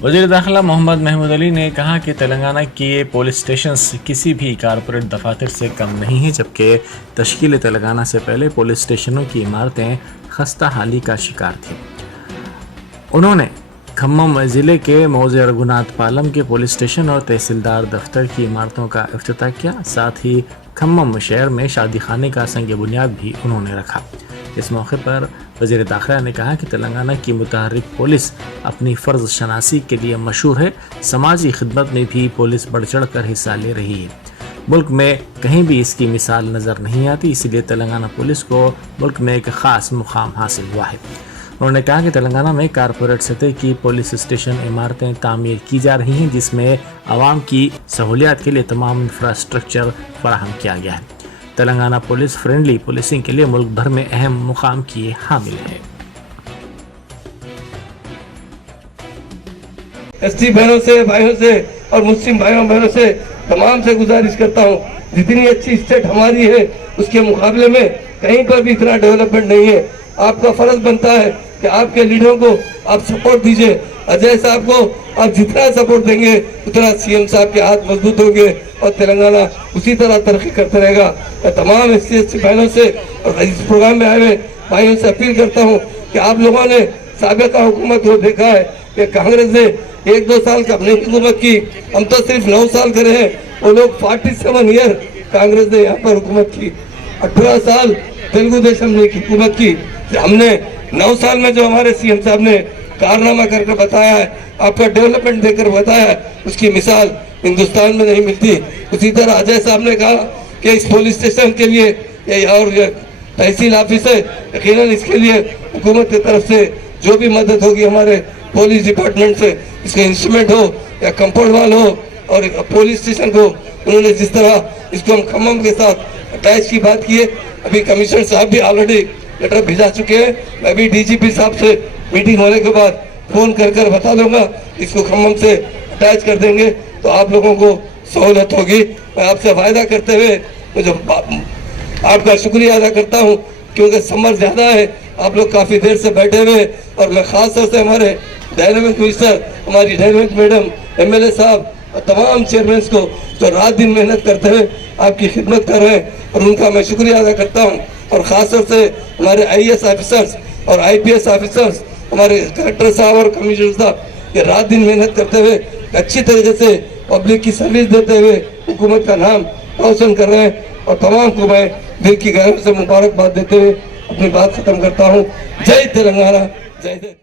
वज़ीर दाखिला मोहम्मद महमूद अली ने कहा कि तेलंगाना के पुलिस स्टेशन किसी भी कारपोरेट दफातर से कम नहीं हैं, जबकि तश्कील तेलंगाना से पहले पुलिस स्टेशनों की इमारतें खस्ता हाली का शिकार थीं। उन्होंने खम्मम ज़िले के मौज़े रघुनाथ पालम के पुलिस स्टेशन और तहसीलदार दफ्तर की इमारतों का इफ्तिताह किया। साथ ही खम्मम शहर में शादी खाने का संग बुनियाद भी उन्होंने रखा। इस मौके पर वज़ीर दाखिला ने कहा कि तेलंगाना की मुतहर्रिक पुलिस अपनी फ़र्ज शनासी के लिए मशहूर है। समाजी खिदमत में भी पुलिस बढ़ चढ़ कर हिस्सा ले रही है। मुल्क में कहीं भी इसकी मिसाल नज़र नहीं आती, इसलिए तेलंगाना पुलिस को मुल्क में एक ख़ास मुकाम हासिल हुआ है। उन्होंने कहा कि तेलंगाना में कारपोरेट सतह की पुलिस स्टेशन इमारतें तामीर की जा रही हैं, जिसमें आवाम की सहूलियात के लिए तमाम इंफ्रास्ट्रक्चर फराहम किया गया है। तेलंगाना पुलिस फ्रेंडली पुलिसिंग के लिए मुल्क भर में अहम मुकाम की हामिल है। एसटी बहनों से, भाइयों से और मुस्लिम भाइयों बहनों से तमाम से गुजारिश करता हूँ, जितनी अच्छी स्टेट हमारी है उसके मुकाबले में कहीं पर भी इतना डेवलपमेंट नहीं है। आपका फर्ज बनता है कि आपके लीडरों को आप सपोर्ट दीजिए। अजय साहब को आप जितना सपोर्ट देंगे उतना सीएम साहब के हाथ मजबूत होंगे और तेलंगाना उसी तरह तरक्की करता रहेगा। मैं तमाम एससी बहनों से और इस प्रोग्राम में आए हुए भाइयों से अपील करता हूँ कि आप लोगों ने साबिका हुकूमत को देखा है कि कांग्रेस ने 1-2 साल का अपनी हुकूमत की, हम तो सिर्फ 9 साल करे हैं। वो लोग 47 ईयर कांग्रेस ने यहाँ पर हुकूमत की, 18 साल तेलुगु देशम ने हुकूमत की। हमने 9 साल में जो हमारे सीएम साहब ने कारनामा करके बताया है, आपका डेवलपमेंट देकर बताया है, उसकी मिसाल हिंदुस्तान में नहीं मिलती। उसी तरह अजय साहब ने कहा कि इस पुलिस स्टेशन के लिए और तहसील ऑफिस है, यकीनन इसके लिए हुकूमत की तरफ से जो भी मदद होगी हमारे पुलिस डिपार्टमेंट से, इसके इंस्ट्रूमेंट हो या कंपाउंड वाल हो और पुलिस स्टेशन को उन्होंने जिस तरह इसको हम खम्मम के साथ अटैच की बात की है, अभी कमिश्नर साहब भी ऑलरेडी लेटर भिजा चुके हैं। मैं भी डीजीपी साहब से मीटिंग होने के बाद फोन कर बता दूंगा, इसको खम्मम से अटैच कर देंगे तो आप लोगों को सहूलत होगी। मैं आपसे वायदा करते हुए मुझे आपका शुक्रिया अदा करता हूँ, क्योंकि समर ज़्यादा है, आप लोग काफ़ी देर से बैठे हुए, और मैं ख़ास तौर से हमारे डायनामिक मिनिस्टर, हमारी डायनामिक मैडम, एमएलए साहब और तमाम चेयरमैन को जो रात दिन मेहनत करते हुए आपकी खिदमत कर रहे हैं, और उनका मैं शुक्रिया अदा करता हूँ। और ख़ास तौर से हमारे आईएएस ऑफिसर्स और आईपीएस ऑफिसर्स, हमारे कलेक्टर साहब और कमिश्नर साहब, ये रात दिन मेहनत करते हुए अच्छी तरीके से पब्लिक की सर्विस देते हुए हुकूमत का नाम रोशन कर रहे हैं। और तमाम को मैं दिल की गहराई से मुबारकबाद देते हुए अपनी बात खत्म करता हूँ। जय तेलंगाना, जय जय।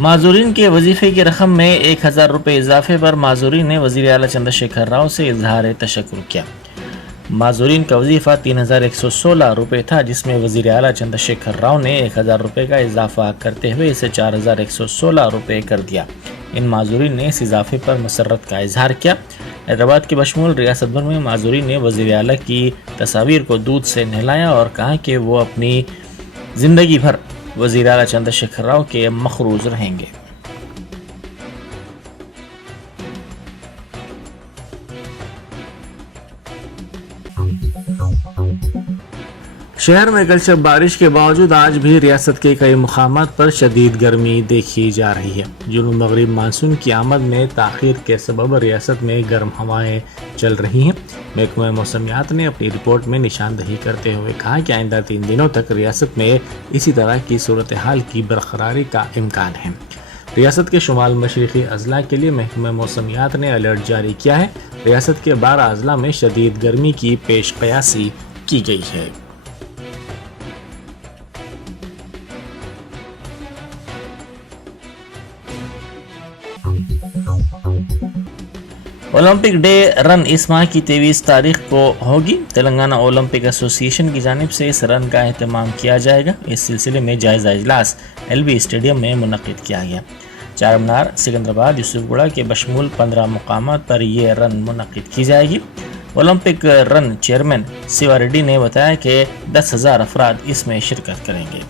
माजूरीन के वजीफे की रकम में 1000 रुपये इजाफे पर माजूरीन ने वज़ीर आला चंद्रशेखर राव से इजहार तशक्कुर किया। माजूरीन का वजीफा 3116 रुपये था, जिसमें वज़ीर आला चंद्रशेखर राव ने 1000 रुपये का इजाफा करते हुए इसे 4116 रुपये कर दिया। इन माजूरीन ने इस इजाफे पर मसरत का इजहार किया। हैदराबाद के बशमूल रियासत भर में माजूरीन ने वज़ीर आला की तस्वीर को दूध से नहलाया और कहा कि वो अपनी ज़िंदगी भर वज़ीर आला चंद्रशेखर राव के मखरूज रहेंगे। शहर में कल शब बारिश के बावजूद आज भी रियासत के कई मुकामात पर शदीद गर्मी देखी जा रही है। जुनूब मगरिब मानसून की आमद में ताख़ीर के सबब रियासत में गर्म हवाएं चल रही हैं। महकमा मौसमियात ने अपनी रिपोर्ट में निशानदही करते हुए कहा कि आइंदा 3 दिनों तक रियासत में इसी तरह की सूरत हाल की बरकरारी का इम्कान है। रियासत के शुमाल मशरिकी अजला के लिए महकमा मौसमियात ने अलर्ट जारी किया है। रियासत के 12 अजला में शदीद गर्मी की पेश कयासी की गई है। ओलंपिक डे रन इस माह की 23 तारीख को होगी। तेलंगाना ओलंपिक एसोसिएशन की जानिब से इस रन का एहतमाम किया जाएगा। इस सिलसिले में जायजा इजलास एलबी स्टेडियम में मुनक्किद किया गया। चारमीनार, सिकंदराबाद, यूसुफगुड़ा के बशमूल 15 मुकामात पर यह रन मुनक्किद की जाएगी। Olympic run chairman Shiva Reddy ने बताया कि 10,000 अफराद इसमें शिरकत करेंगे।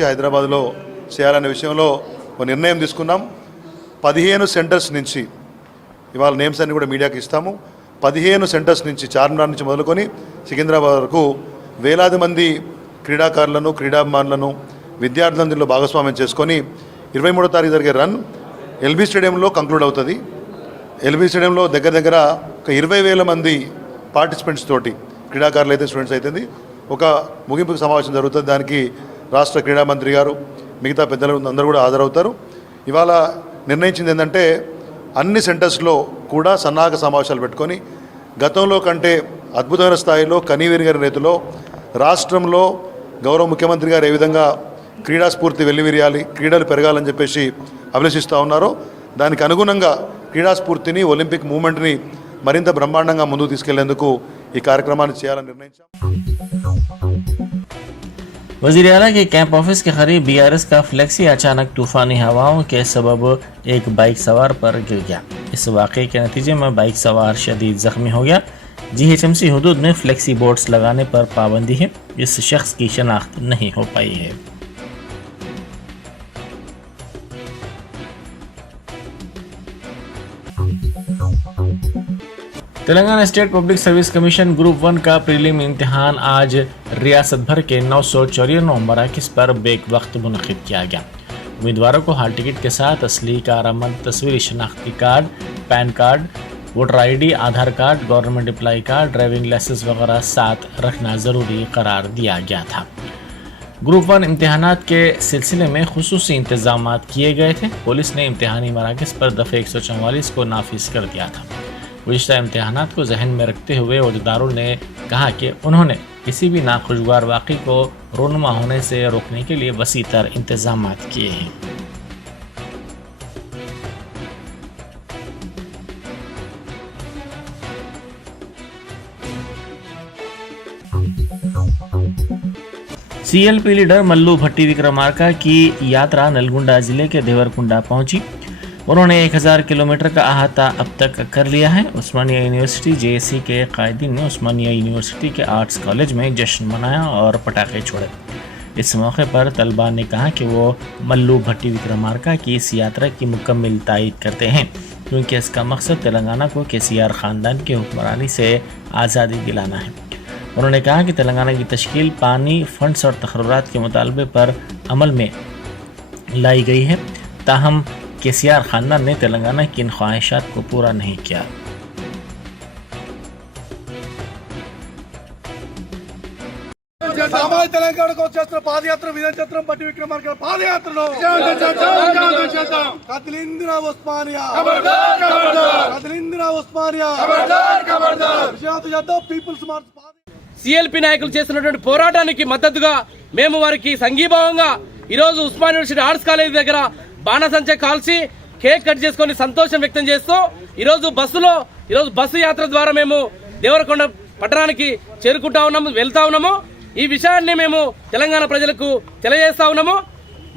హైదరాబాద్లో చేయాలనే విషయంలో ఒక నిర్ణయం తీసుకున్నాం. 15 సెంటర్స్ నుంచి ఇవాళ నేమ్స్ అన్ని కూడా మీడియాకి ఇస్తాము. 15 సెంటర్స్ నుంచి చార్మినార్ నుంచి మొదలుకొని సికింద్రాబాద్ వరకు వేలాది మంది క్రీడాకారులను క్రీడాభిమానులను విద్యార్థులను దీనిలో భాగస్వామ్యం చేసుకొని 23వ తారీఖు జరిగే రన్ ఎల్బీ స్టేడియంలో కంక్లూడ్ అవుతుంది. ఎల్బీ స్టేడియంలో దగ్గర ఒక 20,000 మంది పార్టిసిపెంట్స్ తోటి క్రీడాకారులు అయితే స్టూడెంట్స్ అవుతుంది ఒక ముగింపు సమావేశం జరుగుతుంది. దానికి రాష్ట్ర క్రీడా మంత్రి గారు మిగతా పెద్దలు అందరూ కూడా హాజరవుతారు. ఇవాళ నిర్ణయించింది ఏంటంటే అన్ని సెంటర్స్లో కూడా సన్నాహక సమావేశాలు పెట్టుకొని గతంలో కంటే అద్భుతమైన స్థాయిలో కనీవిరిగిన రీతిలో రాష్ట్రంలో గౌరవ ముఖ్యమంత్రి గారు ఏ విధంగా క్రీడా స్ఫూర్తి వెల్లివిరియాలి, క్రీడలు పెరగాలని చెప్పేసి అభిలషిస్తూ ఉన్నారో దానికి అనుగుణంగా క్రీడా స్ఫూర్తిని ఒలింపిక్ మూవ్మెంట్ని మరింత బ్రహ్మాండంగా ముందుకు తీసుకెళ్లేందుకు ఈ కార్యక్రమాన్ని చేయాలని నిర్ణయించాం. वज़ीर आला के कैंप ऑफिस के करीब BRS का फ्लेक्सी अचानक तूफानी हवाओं के सबब एक बाइक सवार पर गिर गया. इस वाक़े के नतीजे में बाइक सवार शदीद ज़ख्मी हो गया. GHMC हदूद में फ्लेक्सी बोर्ड्स लगाने पर पाबंदी है. इस शख्स की शनाख्त नहीं हो पाई है. Telangana state public service commission group 1 का प्रीलिम इम्तिहान आज रियासत भर के 954 मराकज़ पर बेक वक्त मुनक़िद किया गया. उम्मीदवारों को हाल टिकट के साथ असली कारआमद, तस्वीरी शनाख्ती card, pan card, voter ID, Aadhaar card, government employ card, driving licence वगैरह साथ रखना ज़रूरी करार दिया गया था. ग्रुप 1 इम्तिहानात के सिलसिले में खुसूसी इंतजाम किए गए थे. पुलिस ने इम्तिहानी मराकज़ पर दफ़े 144 को नाफिज कर दिया था. गुज़िश्ता इम्तिहानात को जहन में रखते हुए अहदेदारों ने कहा कि उन्होंने किसी भी नाखुशगवार वाक़े को रोनुमा होने से रोकने के लिए वसीतर इंतजाम किए हैं. CLP लीडर मल्लू भट्टी विक्रमार्का की यात्रा नलगुंडा जिले के देवरकुंडा पहुंची. उन्होंने 1000 किलोमीटर का अहाता अब तक कर लिया है. उस्मानिया यूनिवर्सिटी JSC के कायदीन ने उस्मानिया यूनिवर्सिटी के आर्ट्स कॉलेज में जश्न मनाया और पटाखे छोड़े. इस मौके पर तलबा ने कहा कि वो मल्लू भट्टी विक्रमार्का की इस यात्रा की मुकम्मल तायीद करते हैं क्योंकि इसका मकसद तेलंगाना को KCR ख़ानदान की हुक्मरानी से आज़ादी दिलाना है. उन्होंने कहा कि तेलंगाना की तश्कील पानी, फंड्स और तकर्रुरात के मुतालबे पर अमल में लाई गई है. ताहम KCR ख़ानदान ने तेलंगाना की इन ख्वाहिशात को पूरा नहीं किया. తెలంగాణకు వచ్చేస్తున్న పాదయాత్ర విజయచత్రం భట్టి విక్రమార్క పాదయాత్రలో కదిలిందిరా ఉస్మానియా, కదిలిందిరా ఉస్మానియా, విజయాత యాదవ్ పీపుల్స్ మార్చ్. CLP నాయకులు చేస్తున్నటువంటి పోరాటానికి మద్దతుగా మేము వారికి సంఘీభావంగా ఈరోజు ఉస్మానియా యూనివర్సిటీ ఆర్ట్స్ కాలేజ్ దగ్గర బాణసంచ కాల్చి కేక్ కట్ చేసుకుని సంతోషం వ్యక్తం చేస్తూ ఈరోజు బస్సు యాత్ర ద్వారా మేము దేవరకొండ పట్టణానికి చేరుకుంటా ఉన్నాము, వెళ్తా ఉన్నాము. ఈ విషయాన్ని మేము తెలంగాణ ప్రజలకు తెలియజేస్తా ఉన్నాము.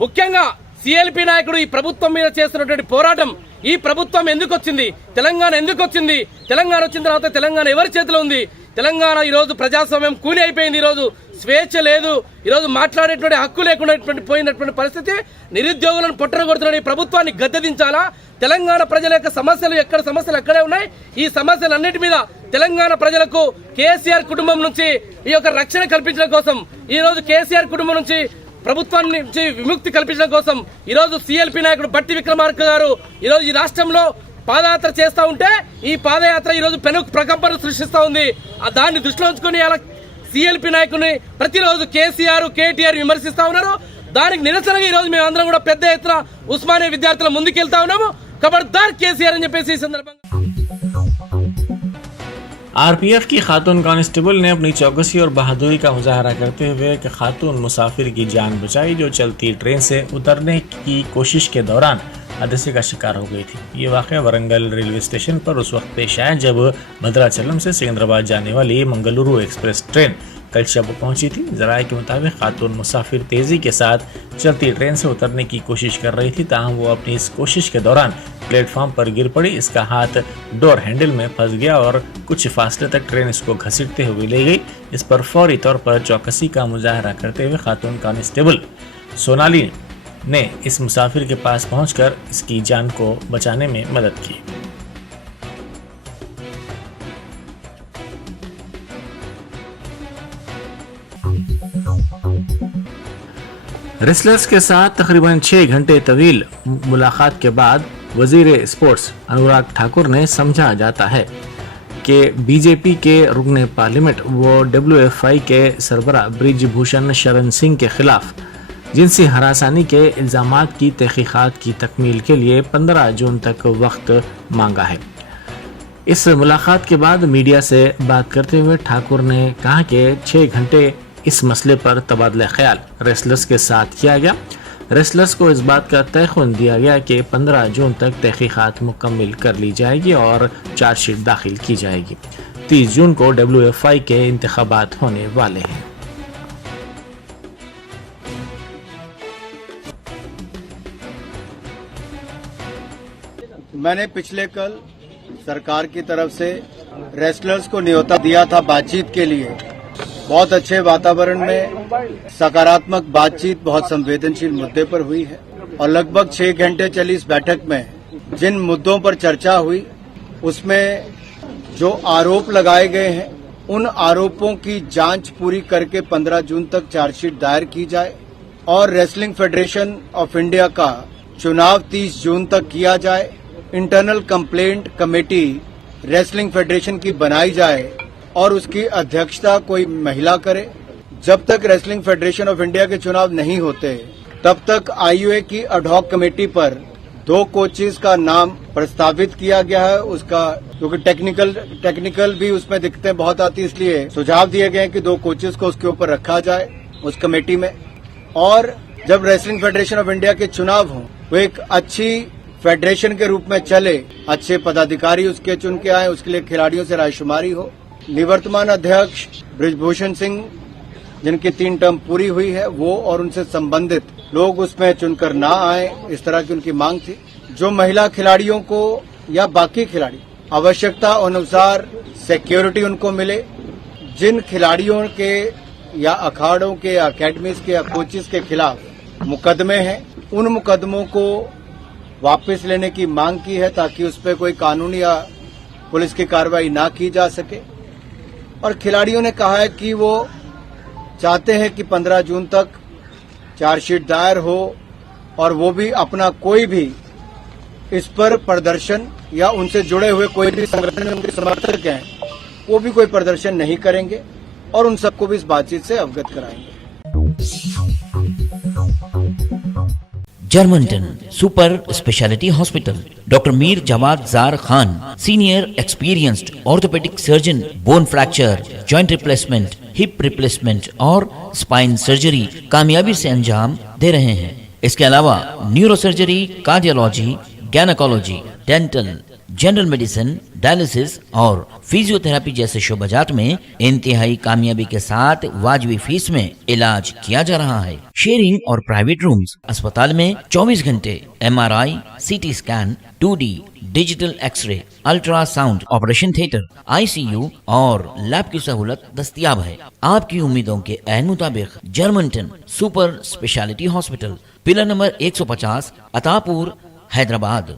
ముఖ్యంగా CLP నాయకుడు ఈ ప్రభుత్వం మీద చేస్తున్నటువంటి పోరాటం, ఈ ప్రభుత్వం ఎందుకు వచ్చింది, తెలంగాణ ఎందుకు వచ్చింది, తెలంగాణ వచ్చిన తర్వాత తెలంగాణ ఎవరి చేతిలో ఉంది, తెలంగాణ ఈరోజు ప్రజాస్వామ్యం కూలి అయిపోయింది, ఈరోజు స్వేచ్ఛ లేదు, ఈరోజు మాట్లాడేటువంటి హక్కు లేకుండా పోయినటువంటి పరిస్థితి, నిరుద్యోగులను పొట్టన కొడుతున్న ఈ ప్రభుత్వాన్ని గద్దెదించాలా, తెలంగాణ ప్రజల యొక్క సమస్యలు అక్కడే ఉన్నాయి. ఈ సమస్యలన్నిటి మీద తెలంగాణ ప్రజలకు KCR కుటుంబం నుంచి ఈ యొక్క రక్షణ కల్పించడం కోసం, ఈ రోజు KCR కుటుంబం నుంచి ప్రభుత్వాన్ని నుంచి విముక్తి కల్పించడం కోసం ఈరోజు CLP నాయకుడు భట్టి విక్రమార్క గారు ఈరోజు ఈ రాష్ట్రంలో పాదయాత్ర చేస్తూ ఉంటే ఈ పాదయాత్ర ఈరోజు పెను ప్రకంపన సృష్టిస్తూ ఉంది. దాన్ని దృష్టిలో ఉంచుకుని అలా CLP నాయకుని ప్రతిరోజు KCR, KTR విమర్శిస్తా ఉన్నారు. దానికి నిరసనగా ఈరోజు మేము అందరం కూడా పెద్ద ఎత్తున ఉస్మానియా విద్యార్థుల ముందుకెళ్తా ఉన్నాము. ఖబర్దార్ KCR అని చెప్పేసి ఈ సందర్భంగా RPF की खातून कांस्टेबल ने अपनी चौकसी और बहादुरी का मुजाहरा करते हुए एक खातून मुसाफिर की जान बचाई जो चलती ट्रेन से उतरने की कोशिश के दौरान हादसे का शिकार हो गई थी. ये वाक़या वरंगल रेलवे स्टेशन पर उस वक्त पेश आया जब भद्राचलम से सिकंदराबाद जाने वाली मंगलुरु एक्सप्रेस ट्रेन कल शब पहुंची थी. जराये के मुताबिक खातून मुसाफिर तेज़ी के साथ चलती ट्रेन से उतरने की कोशिश कर रही थी. ताहम वो अपनी इस कोशिश के दौरान प्लेटफॉर्म पर गिर पड़ी. इसका हाथ डोर हैंडल में फंस गया और कुछ फासले तक ट्रेन इसको घसीटते हुए ले गई. इस पर फौरी तौर पर चौकसी का मुजाहरा करते हुए खातून कांस्टेबल सोनाली ने इस मुसाफिर के पास पहुंचकर इसकी जान को बचाने में मदद की. रेसलर्स के साथ तकरीबन 6 घंटे तवील मुलाकात के बाद वजीर स्पोर्ट्स अनुराग ठाकुर ने समझा जाता है कि बीजेपी के रुकने पार्लियामेंट व WFI के सरबरा ब्रिजभूषण शरण सिंह के खिलाफ जिनसी हरासानी के इल्जामात की तहकीकात की तकमील के लिए 15 जून तक वक्त मांगा है। इस मुलाकात के बाद मीडिया से बात करते हुए ठाकुर ने कहा कि 6 घंटे इस मसले पर तबादला ख्याल रेसलर्स के साथ किया गया। रेसलर्स को इस बात का तयखुन दिया गया कि 15 जून तक तहकीकात मुकम्मल कर ली जाएगी और चार्जशीट दाखिल की जाएगी। 30 जून को WFI के इंतखाबात होने वाले हैं। मैंने पिछले कल सरकार की तरफ से रेसलर्स को न्योता दिया था बातचीत के लिए। बहुत अच्छे वातावरण में सकारात्मक बातचीत बहुत संवेदनशील मुद्दे पर हुई है और लगभग 6 घंटे चली इस बैठक में जिन मुद्दों पर चर्चा हुई उसमें जो आरोप लगाए गए हैं उन आरोपों की जांच पूरी करके 15 जून तक चार्जशीट दायर की जाए और रेसलिंग फेडरेशन ऑफ इंडिया का चुनाव 30 जून तक किया जाए। Internal complaint committee wrestling federation की बनाई जाए और उसकी अध्यक्षता कोई महिला करे। जब तक रेसलिंग फेडरेशन ऑफ इंडिया के चुनाव नहीं होते तब तक IUA की एडहॉक कमेटी पर 2 कोचेस का नाम प्रस्तावित किया गया है। उसका क्योंकि टेक्निकल भी उसमें दिक्कतें बहुत आती है, इसलिए सुझाव दिए गए हैं कि 2 कोचेस को उसके ऊपर रखा जाए उस कमेटी में। और जब रेसलिंग फेडरेशन ऑफ इंडिया के चुनाव हों वो एक अच्छी फेडरेशन के रूप में चले, अच्छे पदाधिकारी उसके चुन के आए, उसके लिए खिलाड़ियों से रायशुमारी हो। निवर्तमान अध्यक्ष ब्रिजभूषण सिंह जिनकी 3 टर्म पूरी हुई है वो और उनसे संबंधित लोग उसमें चुनकर ना आए, इस तरह की उनकी मांग थी। जो महिला खिलाड़ियों को या बाकी खिलाड़ी आवश्यकता अनुसार सिक्योरिटी उनको मिले। जिन खिलाड़ियों के या अखाड़ों के या अकेडमीज के या कोचेस के खिलाफ मुकदमे हैं उन मुकदमों को वापस लेने की मांग की है ताकि उस पर कोई कानूनी या पुलिस की कार्रवाई ना की जा सके। और खिलाड़ियों ने कहा है कि वो चाहते हैं कि 15 जून तक चार्जशीट दायर हो और वो भी अपना कोई भी इस पर प्रदर्शन या उनसे जुड़े हुए कोई भी संगठन उनके समर्थक हैं वो भी कोई प्रदर्शन नहीं करेंगे और उन सबको भी इस बातचीत से अवगत कराएंगे। Germanten super speciality hospital, doctor Mir Jawad Zar Khan, senior experienced orthopaedic surgeon, bone fracture, joint replacement, hip replacement और स्पाइन सर्जरी कामयाबी से अंजाम दे रहे हैं। इसके अलावा neuro surgery, cardiology, gynaecology, dental, general medicine, dialysis और फिजियोथेरेपी जैसे शोबाजात में इंतहाई कामयाबी के साथ वाजबी फीस में इलाज किया जा रहा है। शेयरिंग और प्राइवेट रूम्स, अस्पताल में 24 घंटे MRI, CT scan, 2D digital x ray, ultrasound, operation theatre, ICU और लैब की सहूलत दस्तयाब है। आपकी उम्मीदों के ऐन मुताबिक Germanten super speciality hospital, pillar number 150, Attapur, Hyderabad.